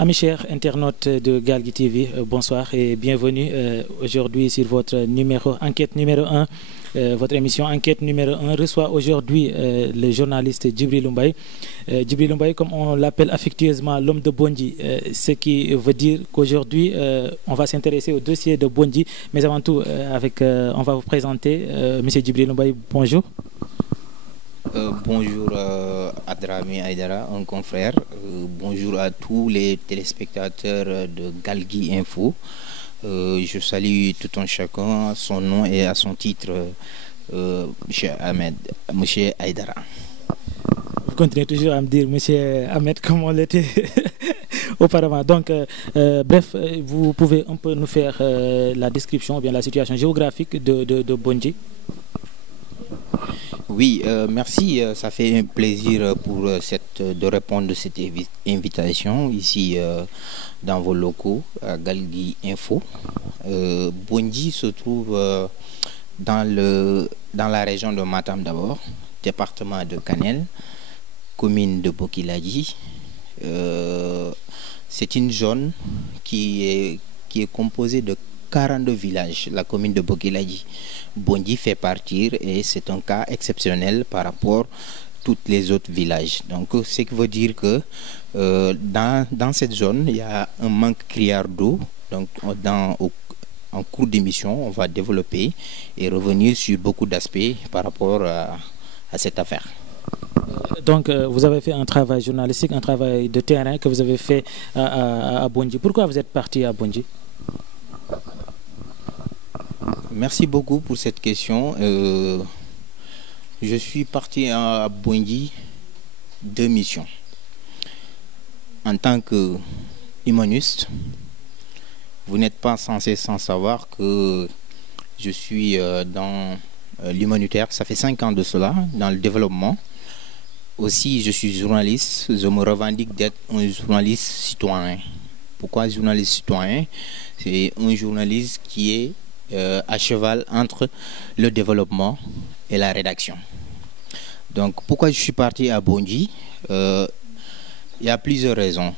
Amis chers internautes de Galgui TV, bonsoir et bienvenue aujourd'hui sur votre enquête numéro 1. Votre émission Enquête numéro 1 reçoit aujourd'hui le journaliste Djibril Mbaye. Djibril Mbaye, comme on l'appelle affectueusement l'homme de Bondji, ce qui veut dire qu'aujourd'hui on va s'intéresser au dossier de Bondji. Mais avant tout, on va vous présenter Monsieur Djibril Mbaye, bonjour. Bonjour Adrami Aïdara, un confrère. Bonjour à tous les téléspectateurs de Galgui Info. Je salue tout un chacun à son nom et à son titre, Monsieur Aïdara. Vous continuez toujours à me dire Monsieur Ahmed comme on l'était auparavant. Donc, bref, vous pouvez un peu nous faire la description, ou bien la situation géographique de Bondji. Oui, merci. Ça fait un plaisir de répondre à cette invitation ici dans vos locaux à Galgui Info. Bondji se trouve dans la région de Matam d'abord, département de Kanel, commune de Bokiladji. C'est une zone qui est composée de 42 villages, la commune de Bokiladji. Bondji fait partir et c'est un cas exceptionnel par rapport à tous les autres villages. Donc, ce qui veut dire que dans cette zone, il y a un manque criard d'eau. Donc, en cours d'émission, on va développer et revenir sur beaucoup d'aspects par rapport à cette affaire. Donc, vous avez fait un travail journalistique, un travail de terrain que vous avez fait à Bondji. Pourquoi vous êtes parti à Bondji? Merci beaucoup pour cette question. Je suis parti à Bondji, deux missions. En tant qu'humaniste, vous n'êtes pas censé sans savoir que je suis dans l'humanitaire. Ça fait 5 ans de cela, dans le développement. Aussi, je suis journaliste. Je me revendique d'être un journaliste citoyen. Pourquoi journaliste citoyen? C'est un journaliste qui est à cheval entre le développement et la rédaction. Donc, pourquoi je suis parti à Bondji? Il y a plusieurs raisons.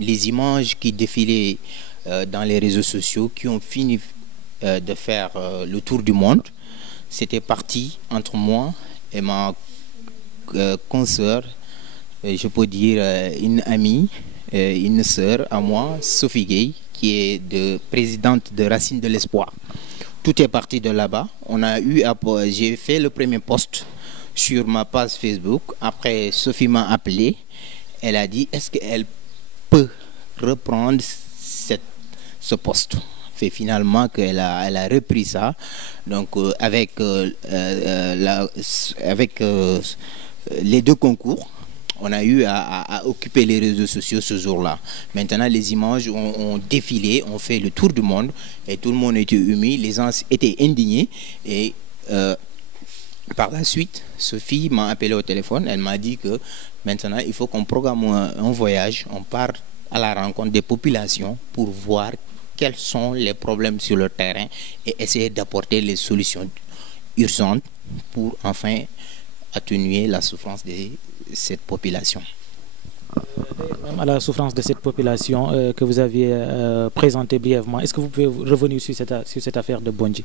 Les images qui défilaient dans les réseaux sociaux, qui ont fini de faire le tour du monde, c'était parti entre moi et ma consoeur, je peux dire une amie, une sœur à moi, Sophie Gueye, qui est présidente de Racine de l'Espoir. Tout est parti de là-bas. J'ai fait le premier post sur ma page Facebook. Après, Sophie m'a appelé. Elle a dit, est-ce qu'elle peut reprendre ce post? Et finalement, qu'elle a repris ça. Donc, avec les deux concours, on a eu à occuper les réseaux sociaux ce jour-là. Maintenant, les images ont défilé, ont fait le tour du monde et tout le monde était ému, les gens étaient indignés. Et par la suite, Sophie m'a appelé au téléphone, elle m'a dit que maintenant, il faut qu'on programme un voyage, on part à la rencontre des populations pour voir quels sont les problèmes sur le terrain et essayer d'apporter les solutions urgentes pour enfin atténuer la souffrance de cette population. Même à la souffrance de cette population que vous aviez présentée brièvement, est-ce que vous pouvez revenir sur cette affaire de Bondji?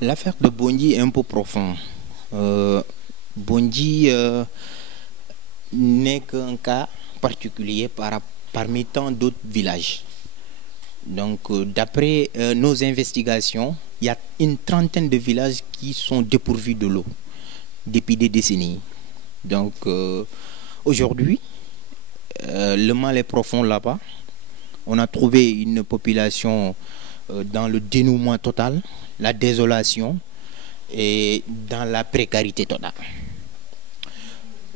L'affaire de Bondji est un peu profonde. Bondji n'est qu'un cas particulier parmi tant d'autres villages. Donc, d'après nos investigations, il y a une trentaine de villages qui sont dépourvus de l'eau depuis des décennies. Donc, aujourd'hui, le mal est profond là-bas. On a trouvé une population dans le dénouement total, la désolation et dans la précarité totale.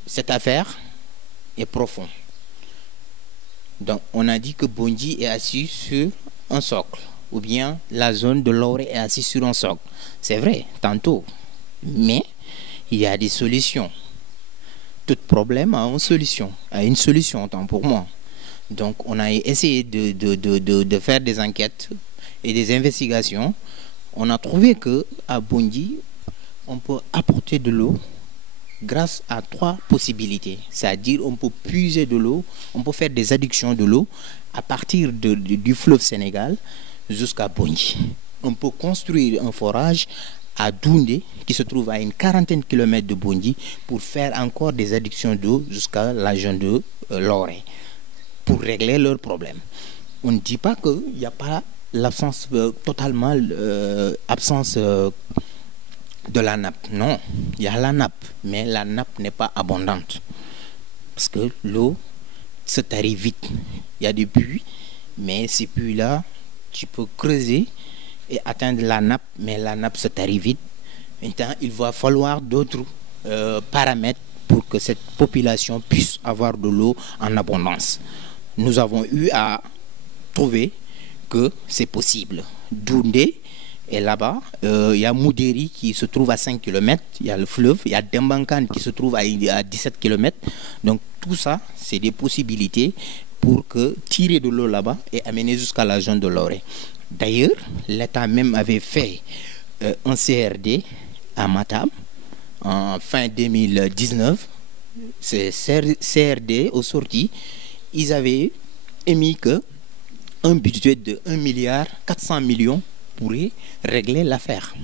Cette affaire est profonde. Donc, on a dit que Bondji est assis sur un socle, ou bien la zone de Loré est assise sur un socle. C'est vrai, tantôt. Mais il y a des solutions. Tout problème a une solution, tant pour moi. Donc, on a essayé de faire des enquêtes et des investigations. On a trouvé qu'à Bondji, on peut apporter de l'eau grâce à 3 possibilités. C'est-à-dire on peut puiser de l'eau, on peut faire des adductions de l'eau à partir du fleuve Sénégal jusqu'à Bondy. On peut construire un forage à Doundé, qui se trouve à une 40aine de kilomètres de Bondy, pour faire encore des adductions d'eau jusqu'à la région de Loré, pour régler leurs problèmes. On ne dit pas qu'il n'y a pas l'absence totalement absence de la nappe. Non, il y a la nappe, mais la nappe n'est pas abondante. Parce que l'eau se tarit vite. Il y a des puits, mais ces puits-là, tu peux creuser et atteindre la nappe, mais la nappe se tarit vite. Maintenant, il va falloir d'autres paramètres pour que cette population puisse avoir de l'eau en abondance. Nous avons eu à trouver que c'est possible. Doundé est là-bas, il y a Moudéri qui se trouve à 5 km, il y a le fleuve, il y a Dembankan qui se trouve à 17 km. Donc tout ça, c'est des possibilités pour tirer de l'eau là-bas et amener jusqu'à la zone de Loré. D'ailleurs, l'État même avait fait un CRD à Matam en fin 2019. C'est CRD au sorti, ils avaient émis un budget de 1,4 milliard pourrait régler l'affaire.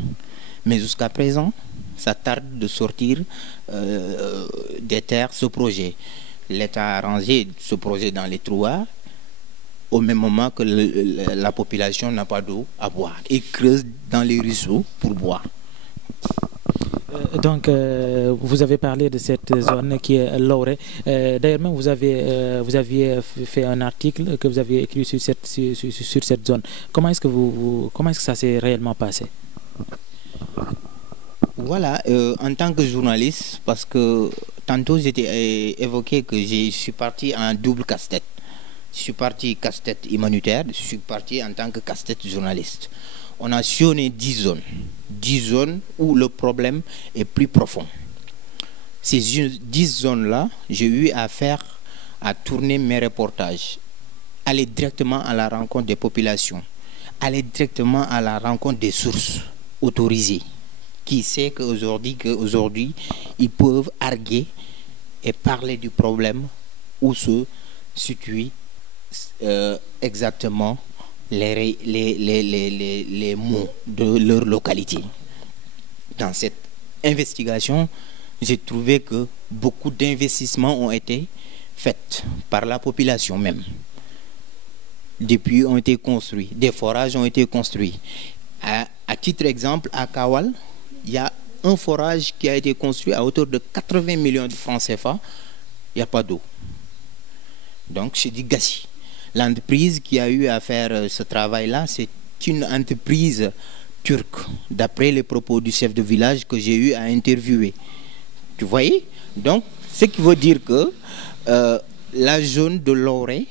Mais jusqu'à présent, ça tarde de sortir des terres ce projet. L'État a rangé ce projet dans les tiroirs au même moment que la population n'a pas d'eau à boire et creuse dans les ruisseaux pour boire. Donc, vous avez parlé de cette zone qui est Loré. D'ailleurs, même vous aviez fait un article que vous aviez écrit sur cette zone. Comment est-ce que ça s'est réellement passé? Voilà, en tant que journaliste, parce que tantôt j'étais évoqué que je suis parti en double casse-tête. Je suis parti casse-tête humanitaire, je suis parti en tant que casse-tête journaliste. On a sillonné 10 zones où le problème est plus profond. Ces 10 zones-là, j'ai eu à tourner mes reportages, aller directement à la rencontre des populations, aller directement à la rencontre des sources autorisées, qui sait qu'aujourd'hui, ils peuvent arguer et parler du problème où se situe exactement les mots de leur localité. Dans cette investigation, j'ai trouvé que beaucoup d'investissements ont été faits par la population même. Des puits ont été construits, des forages ont été construits. À titre d'exemple, à Kawal, il y a un forage qui a été construit à hauteur de 80 millions de francs CFA. Il n'y a pas d'eau. Donc, c'est du gâchis. L'entreprise qui a eu à faire ce travail-là, c'est une entreprise turque, d'après les propos du chef de village que j'ai eu à interviewer. Tu voyez? Donc, ce qui veut dire que la zone de Loré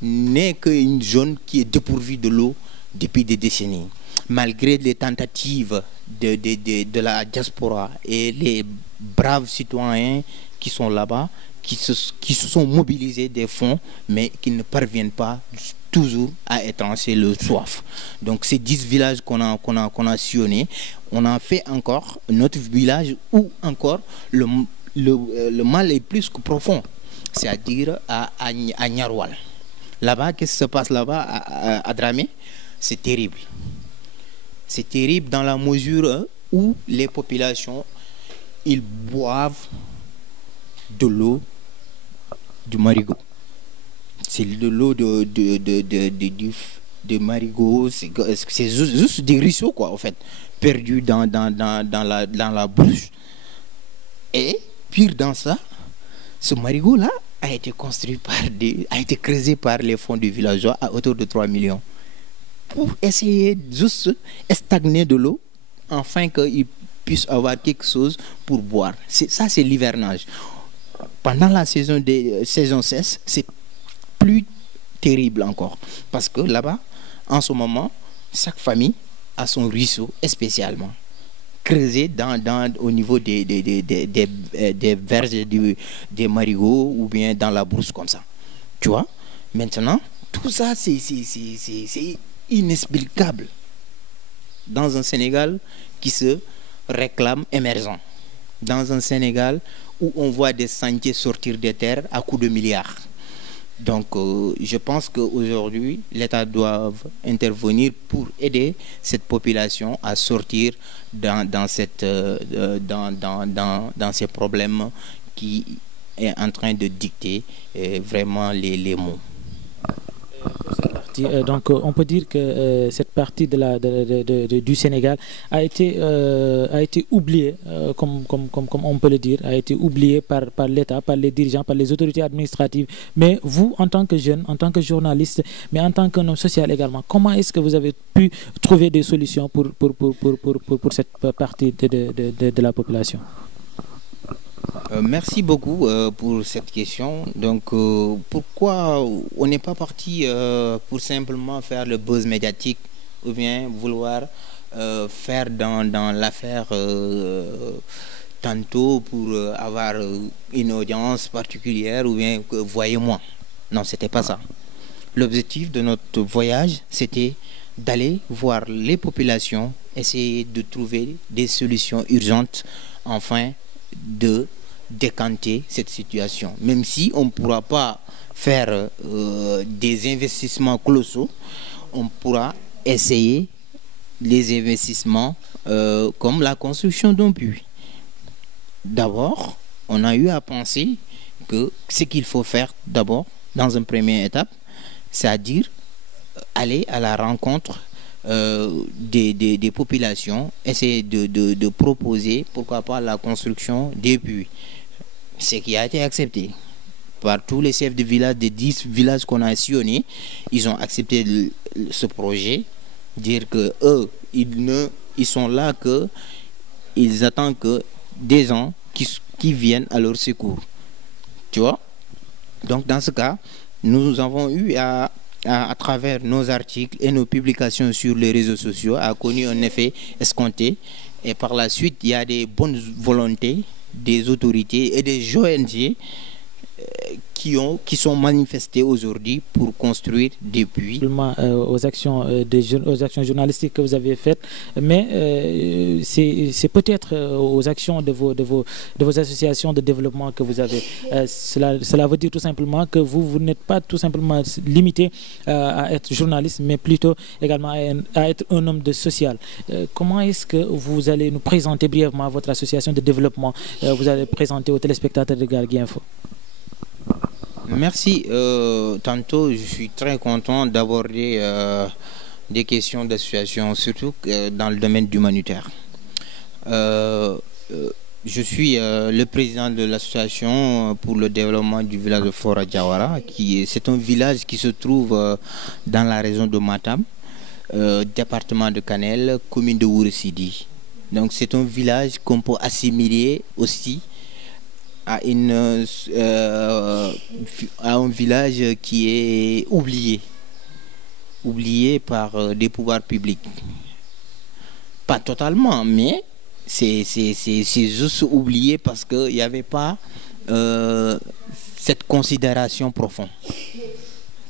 n'est qu'une zone qui est dépourvue de l'eau depuis des décennies. Malgré les tentatives de la diaspora et les braves citoyens qui sont là-bas, qui se sont mobilisés des fonds, mais qui ne parviennent pas toujours à étancher leur soif. Donc ces 10 villages qu'on a sillonnés, on a fait encore notre village où encore le mal est plus que profond, c'est-à-dire à Nyarwal. Là-bas, qu'est-ce qui se passe là-bas à Dramé? C'est terrible. C'est terrible dans la mesure où les populations, ils boivent de l'eau du marigot. C'est de l'eau de marigot, c'est juste des ruisseaux, quoi, en fait, perdus dans la brousse. Et pire dans ça, ce marigot-là a été creusé par les fonds du villageois à hauteur de 3 millions. Pour essayer juste stagner de l'eau, afin qu'ils puissent avoir quelque chose pour boire. Ça, c'est l'hivernage. Pendant la saison sèche, c'est plus terrible encore. Parce que là-bas, en ce moment, chaque famille a son ruisseau spécialement creusé au niveau des verges des marigots ou bien dans la brousse comme ça. Tu vois? Maintenant, tout ça, c'est inexplicable dans un Sénégal qui se réclame émergent. dans un Sénégal où on voit des sentiers sortir des terres à coups de milliards. Donc, je pense qu'aujourd'hui, l'État doit intervenir pour aider cette population à sortir dans ces problèmes qui est en train de dicter vraiment les mots. Donc, on peut dire que cette partie du Sénégal a été oubliée, comme on peut le dire, a été oubliée par l'État, par les dirigeants, par les autorités administratives. Mais vous, en tant que jeune, en tant que journaliste, mais en tant qu'homme social également, comment est-ce que vous avez pu trouver des solutions pour cette partie de la population? Merci beaucoup pour cette question. Donc, pourquoi on n'est pas parti pour simplement faire le buzz médiatique ou bien vouloir faire dans l'affaire tantôt pour avoir une audience particulière ou bien voyez-moi. Non, c'était pas ça. L'objectif de notre voyage, c'était d'aller voir les populations, essayer de trouver des solutions urgentes afin de décanter cette situation. Même si on ne pourra pas faire des investissements colossaux, on pourra essayer les investissements comme la construction d'un puits. D'abord, on a eu à penser que ce qu'il faut faire d'abord, dans une première étape, c'est-à-dire aller à la rencontre des populations, essayer de proposer, pourquoi pas, la construction des puits. Ce qui a été accepté par tous les chefs de village des 10 villages qu'on a sillonnés. Ils ont accepté ce projet, dire que eux, ils sont là, que ils attendent que des gens qui viennent à leur secours. Tu vois? Donc dans ce cas, nous avons eu à travers nos articles et nos publications sur les réseaux sociaux, a connu un effet escompté. Et par la suite, il y a des bonnes volontés des autorités et des ONG qui sont manifestés aujourd'hui pour construire des puits. Aux actions journalistiques que vous avez faites, mais c'est peut-être aux actions de vos associations de développement que vous avez. Cela veut dire tout simplement que vous n'êtes pas tout simplement limité à être journaliste, mais plutôt également à être un homme de social. Comment est-ce que vous allez nous présenter brièvement votre association de développement? Vous allez présenter aux téléspectateurs de Galgui Info. Merci. Tantôt, je suis très content d'aborder des questions d'association, surtout dans le domaine humanitaire. Je suis le président de l'association pour le développement du village de Fora Diawara. C'est un village qui se trouve dans la région de Matam, département de Kanel, commune de Ouresidi. Donc c'est un village qu'on peut assimiler aussi à un village qui est oublié par des pouvoirs publics. Pas totalement, mais c'est juste oublié parce qu'il n'y avait pas cette considération profonde.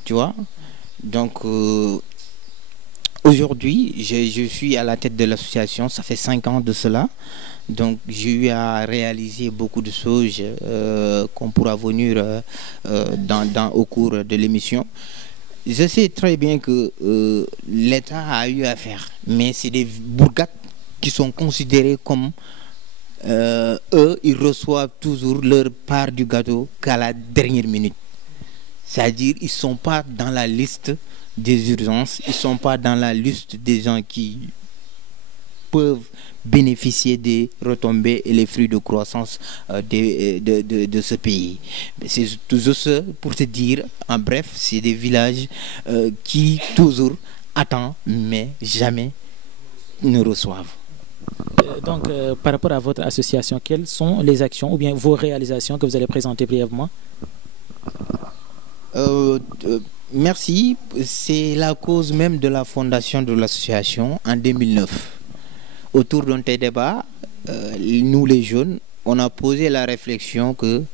Tu vois? Donc aujourd'hui, je suis à la tête de l'association, ça fait 5 ans de cela. Donc j'ai eu à réaliser beaucoup de choses qu'on pourra venir au cours de l'émission. Je sais très bien que l'État a eu à faire, mais c'est des bourgades qui sont considérés comme eux, ils reçoivent toujours leur part du gâteau qu'à la dernière minute. C'est-à-dire ils ne sont pas dans la liste des urgences, ils ne sont pas dans la liste des gens qui peuvent bénéficier des retombées et les fruits de croissance de ce pays. C'est toujours ça pour te dire, en bref, c'est des villages qui toujours attendent, mais jamais ne reçoivent. Donc, par rapport à votre association, quelles sont les actions ou bien vos réalisations que vous allez présenter brièvement? Merci. C'est la cause même de la fondation de l'association en 2009. Autour d'un débat, nous les jeunes, on a posé la réflexion que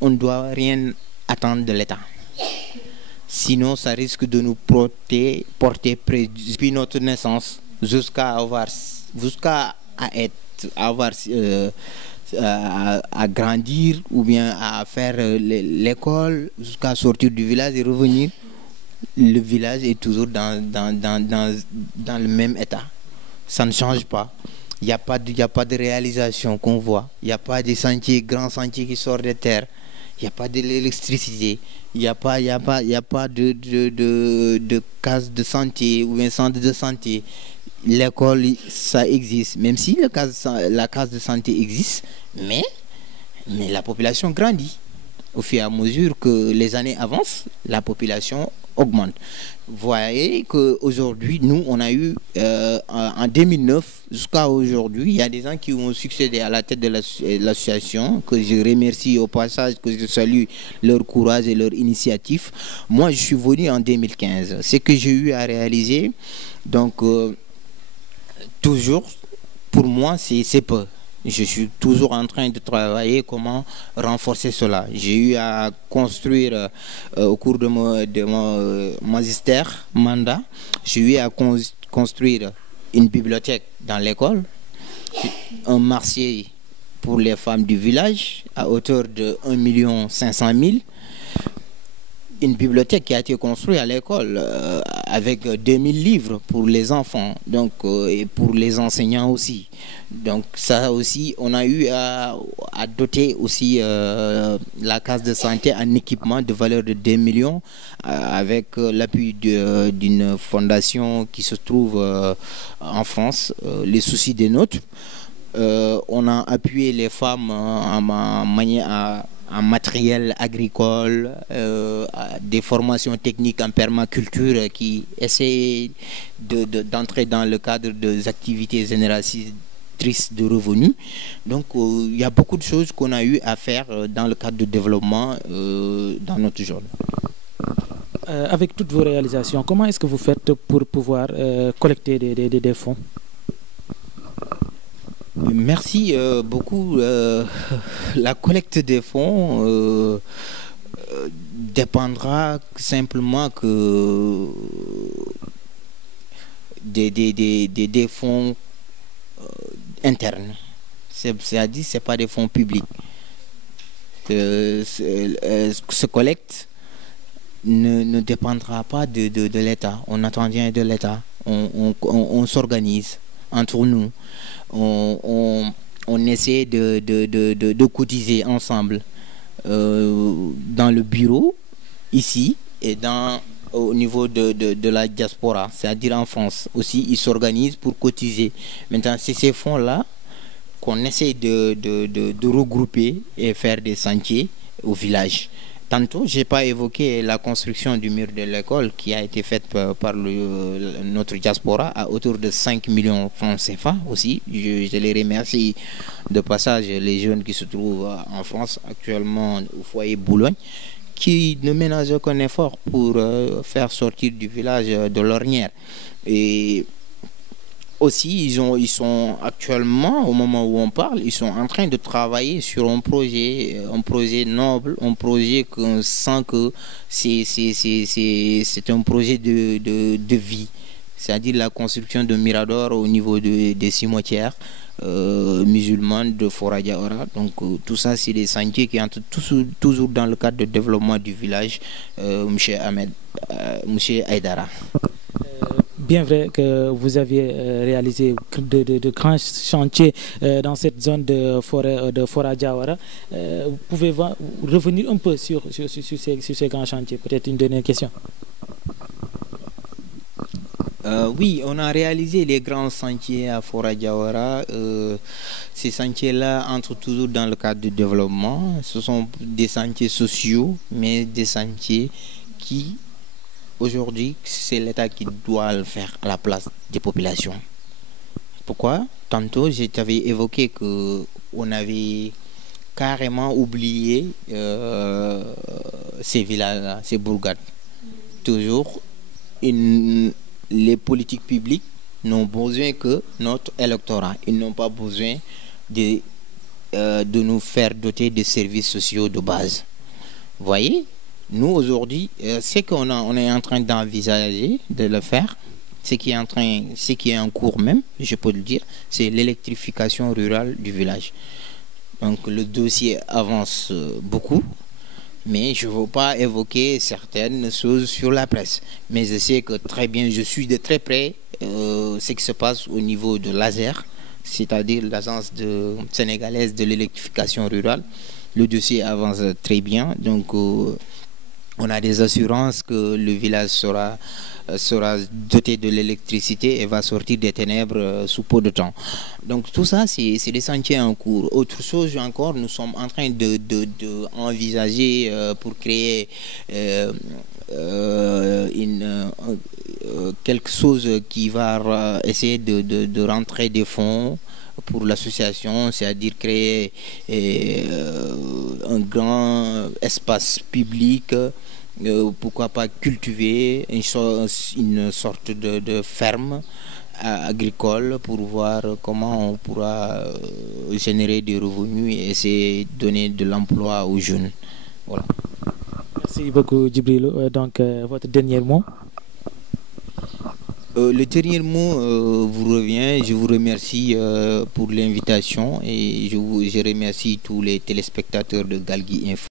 on ne doit rien attendre de l'État. Sinon, ça risque de nous porter préjudice depuis notre naissance jusqu'à avoir à grandir ou bien à faire l'école jusqu'à sortir du village et revenir. Le village est toujours dans le même état. Ça ne change pas. Il n'y a pas de réalisation qu'on voit. Il n'y a pas de sentiers, grands sentiers qui sortent de terre. Il n'y a pas de l'électricité. Il n'y a pas de case de santé ou un centre de santé. L'école, ça existe. Même si la case de santé existe, mais la population grandit. Au fur et à mesure que les années avancent, la population augmente. Vous voyez qu'aujourd'hui, nous, on a eu, en 2009 jusqu'à aujourd'hui, il y a des gens qui ont succédé à la tête de l'association, que je remercie au passage, que je salue leur courage et leur initiative. Moi, je suis venu en 2015. Ce que j'ai eu à réaliser, donc, toujours, pour moi, c'est peu. Je suis toujours en train de travailler comment renforcer cela. J'ai eu à construire au cours de mon magistère, mandat, j'ai eu à construire une bibliothèque dans l'école, un marché pour les femmes du village à hauteur de 1,5 million, une bibliothèque qui a été construite à l'école avec 2000 livres pour les enfants, donc, et pour les enseignants aussi. Donc ça aussi, on a eu à doter aussi la case de santé en équipement de valeur de 2 millions avec l'appui d'une fondation qui se trouve en France, les Soucis des Nôtres. On a appuyé les femmes en matériel agricole, des formations techniques en permaculture qui essaient d'entrer dans le cadre des activités génératrices de revenus. Donc il y a beaucoup de choses qu'on a eu à faire dans le cadre de développement dans notre zone. Avec toutes vos réalisations, comment est-ce que vous faites pour pouvoir collecter des fonds? Merci beaucoup. La collecte des fonds dépendra simplement que des fonds internes. C'est-à-dire c'est pas des fonds publics. Ce collecte ne dépendra pas de l'État. On n'attend rien de l'État. On s'organise entre nous. On essaie de cotiser ensemble dans le bureau ici et au niveau de la diaspora, c'est-à-dire en France aussi, ils s'organisent pour cotiser. Maintenant, c'est ces fonds-là qu'on essaie de regrouper et faire des sentiers au village. Tantôt, je n'ai pas évoqué la construction du mur de l'école qui a été faite par notre diaspora à hauteur de 5 millions de francs CFA aussi. Je les remercie de passage, les jeunes qui se trouvent en France actuellement au foyer Boulogne, qui ne ménagent aucun effort pour faire sortir du village de l'ornière. Et aussi, ils sont actuellement, au moment où on parle, ils sont en train de travailler sur un projet noble, un projet qu'on sent que c'est un projet de vie. C'est-à-dire la construction de miradors au niveau des cimetières musulmanes de Fora Diawara. Donc tout ça, c'est des sentiers qui entrent toujours dans le cadre de développement du village, M. Aïdara. Bien vrai que vous aviez réalisé de grands chantiers dans cette zone de Fora Diawara. Pouvez-vous revenir un peu sur ces grands chantiers? Peut-être une dernière question. Oui, on a réalisé les grands sentiers à Fora Diawara. Ces sentiers-là entrent toujours dans le cadre du développement. Ce sont des sentiers sociaux, mais des sentiers qui... Aujourd'hui, c'est l'État qui doit le faire à la place des populations. Pourquoi? Tantôt, je t'avais évoqué qu'on avait carrément oublié ces villages-là, ces bourgades. Toujours, les politiques publiques n'ont besoin que notre électorat. Ils n'ont pas besoin de nous faire doter de services sociaux de base. Vous voyez? Nous, aujourd'hui, ce on est en train d'envisager de le faire, ce qui est en cours même, je peux le dire, c'est l'électrification rurale du village. Donc le dossier avance beaucoup, mais je ne veux pas évoquer certaines choses sur la presse. Mais je sais que très bien, je suis de très près ce qui se passe au niveau de l'ASER, c'est-à-dire l'agence sénégalaise de l'électrification rurale. Le dossier avance très bien, donc on a des assurances que le village sera doté de l'électricité et va sortir des ténèbres sous peu de temps. Donc tout ça, c'est des sentiers en cours. Autre chose encore, nous sommes en train d'envisager pour créer quelque chose qui va essayer de rentrer des fonds pour l'association, c'est-à-dire créer un grand espace public, pourquoi pas cultiver une sorte de ferme agricole pour voir comment on pourra générer des revenus et essayer de donner de l'emploi aux jeunes. Voilà. Merci beaucoup Djibril. Donc votre dernier mot? Le dernier mot vous revient. Je vous remercie pour l'invitation et je remercie tous les téléspectateurs de Galgui Info.